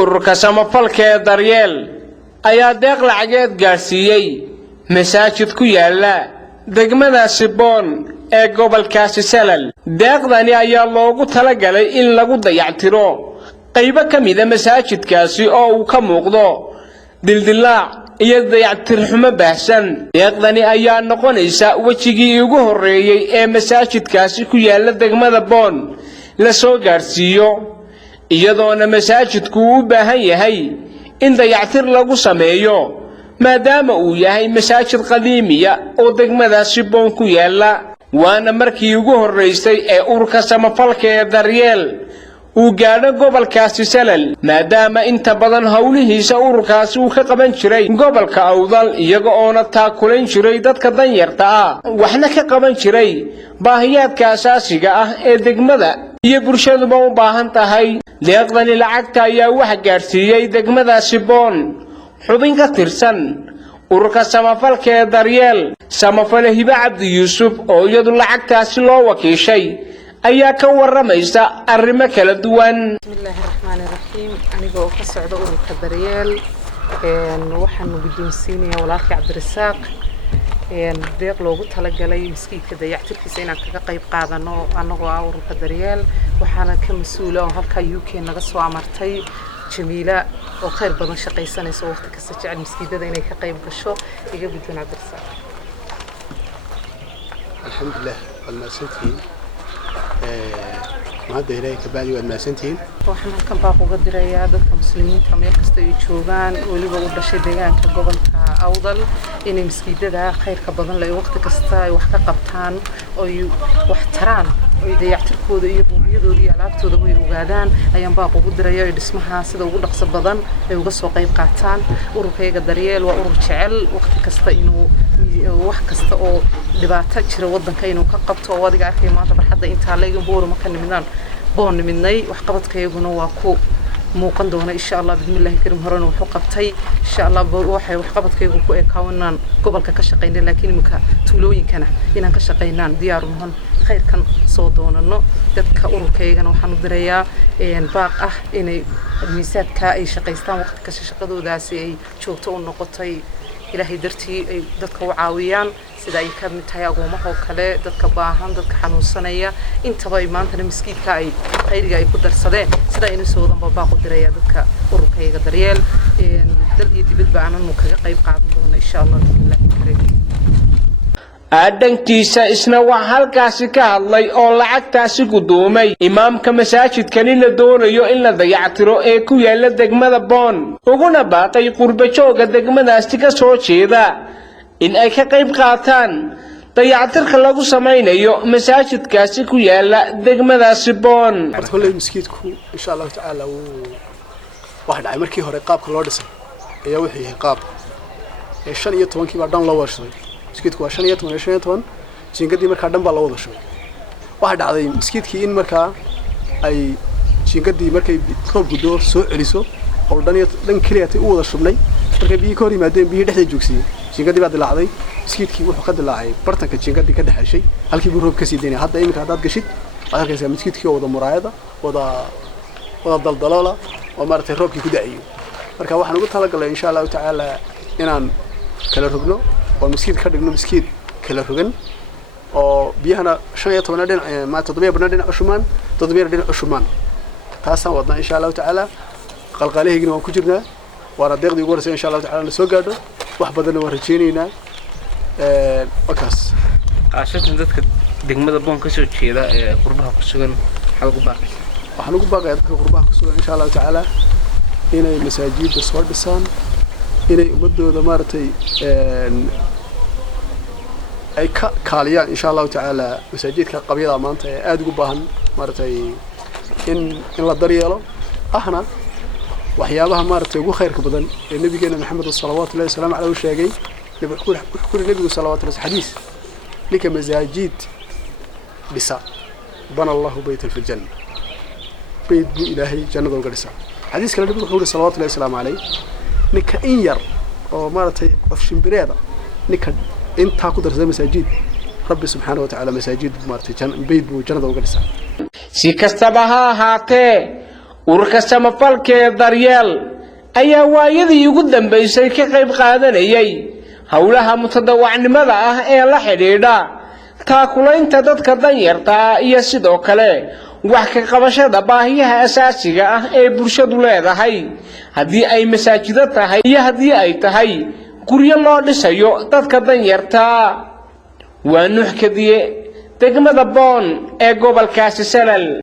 ururka samafalka ee Daryeel ayaa deeq lacageed gaarsiiyay masaajid ku yaala degmada Siboon ee gobolkaasi Salal. Deeqdani ayaa loogu talagalay in lagu dayactiro qaybo ka mid ah masaajidkaasi oo uu ka muuqdo dildilaac iyo dayactir xumo baahsan. Deeqdani ayaa noqonaysa wajigii ugu horeeyay ee masaajidkaasi ku yaala degmada Boon la soo gaarsiiyo, iyadoona masaajidku u baahan yahay in dayactir lagu sameeyo maadaama uu yahay masaajid qadiimiya oo degmadaasi Boon ku yaala. waana markii ugu horeysay ee ururka samafalka ee Daryeel uu gaadho gobolkaasi Salal, maadaama inta badan hawlihiisa ururkaasi uu ka qaban jiray gobolka Awdal iyaga oo taakulayn jiray dadka danyarta ah, waxna ka qaban jiray baahiyaadka asaasiga ah ee degmada iyo bulshaduba u baahan tahay. deeqdani lacagta ayaa wax gaarsiiyay degmadaasi Boon xubin ka tirsan ururka samafalka ee Daryeel. samafale Hiba Cabdi Yuusuf oo iyadu lacagtaasi loo wakiishay ayaa ka waramaysa arrimo kala duwan. bismillaahir rahmaanir rahiim. aniga oo ka socda ururka Daryeel waxaan guddoonsiinayaa walaalkii Cabdirasaaq deeq loogu talagalay miskiidka dayactirkiisa inaan kaga qayb qaadano anagoo ah ururka Daryeel. waxaana ka mas'uula oo halka UK naga soo amartay Jamiila oo khayr badan shaqaysanayso waqti kasta jecel miskiidada inay ka qayb gasho. iga guddoon Cabdirasaaq. alxamdulillah walmaasantihii mahadda ilaahay ka bacdi waad maasantihiin. waxaan halkan baaq uga dirayaa dadka muslimiinta meel kasta ay joogaan weliba u dhashay deegaanka gobolka Awdal inay miskiidada khayrka badan leh waqti kasta ay wax ka qabtaan oo ay wax taraan oo dayactirkooda iyo buumiyadooda iyo alaabtooda way ogaadaan. ayaan baaq ugu dirayaa dhismaha sida ugu dhaqso badan ay uga soo qayb qaataan. ururkayga Daryeel waa urur jecel waqti kasta inuu wax kasta oo dhibaato jira wadanka inuu ka qabto. oo adiga arkay maanta farxadda inta leeyahay boorama ka nimidaan boon nimidnay wax qabadkayguna waa ku muuqan doona insha Allah bismillaahir karim. horena wuxuu qabtay insha Allah waxay wax qabadkaygu ku eekawnaan gobolka ka shaqeynay laakiin imika tuulooyinkana inaan ka shaqeynaan diyaar u nahay khayrkan soo doonano. dadka ururkaygana waxaan u dirayaa baaq ah inay miisaadka ay shaqeystaan waqti kasta shaqadoodaasi ay joogto u noqotay ilaahay dartii ay dadka u caawiyaan sida ay ka mid tahay agoomaha kale dadka baahan dadka xanuunsanaya intaba ay maanta miskiidka ay khayriga ay ku darsadeen sida inuu soo wadan baaq u diraya dadka ururkayga Daryeel dal iyo dibadba aanan kaga qayb qaadan doono insha Allah bismillaahir karim. adankiisa isna wax halkaasi ka hadlay oo lacagtaasi gudoomay imaamka masaajidkani la doonayo in la dayactiro ee ku yaala degmada Boon uguna baaqay qurbajooga degmadaasi ka soo jeeda in ay ka qayb qaataan dayactirka lagu samaynayo masaajidkaasi ku yaala degmadaasi Boon. horta miskiidku insha Allah ta'ala wax dhacay markii hore qaabka loo dhisay ayaa wixii yahay qaab 15 baa dhan loo washay. miskiidku waa 15 jiingadii markaa dhan baa la wada shubay. waxa dhacday miskiidkii in markaa ay jiingadii markay roob gudo soo celiso oo dhan kaliya u wada shubnay markay biyo ka hor yimaadeen biyo dhexda joogsiyay jiingadii baa dilaacday. miskiidkii wuxuu ka dilaacay bartanka jiingadii ka dhaxashay halkii buu roob ka sii deynay. hadda iminka hadaad gashid waxaad arkaysaa miskiidkii oo wada muraayada wada daldaloola oo maartay roobkii ku da'ayo. marka waxaan ugu talagalay insha Allah ta'ala inaan kala rogno oo miskiid ka dhigno miskiid kala rogan oo biyahana 15 dhinac ma 7 dhinac shumaan 7 dhinac shumaan. taasaan wadna insha Allah ta'ala qalqaleeyna waan ku jirnaa waana deeqdii ugu horeysay insha Allah ta'ala la soo gaadho wax badan waan rajeynaynaa. wakaas qaasatan dadka degmada Boon ka soo jeeda ee qurbaha ku sugan waxaan ugu baaqayaa dadka qurbaha ku sugan insha Allah ta'ala inay masaajidda soo dhisaan inay ummadooda maartay ay ka kaaliyaan insha Allah ta'ala masaajidka qabyada maanta ee aad ugu baahan maartay in la daryeelo ahna waxyaabaha maartay ugu khayrka badan ee nabigeena Maxamed sallallahu alayhi wasallam uu sheegay nabigu sallallahu alayhi xadiis lika masaajid bisa bana Allah baytan fil janna bayt bu ilaahi jannada uga dhisa. xadiis kale nabigu wuxuu sallallahu alayhi wasallam ninka in yar oo maartay qof shimbireeda ninka inta ku darsay masaajid rabbi subhanahu wa ta'ala masaajid maartay bayt bu jannada uga dhisa. si kastaba ha ahaatee ururka samafalka ee daryeel ayaa waayadii ugu dambeysay ka qayb qaadanayay hawlaha mutadawacnimada ah ee la xidhiidha taakulaynta dadka danyarta iyo sidoo kale wax ka qabashada baahiyaha asaasiga ah ee bulshadu leedahay haddii ay masaajida tahay iyo haddii ay tahay guryo loo dhisayo dadka danyarta waa Nuux Kadiye degmada Boon ee gobolkaasi Salal.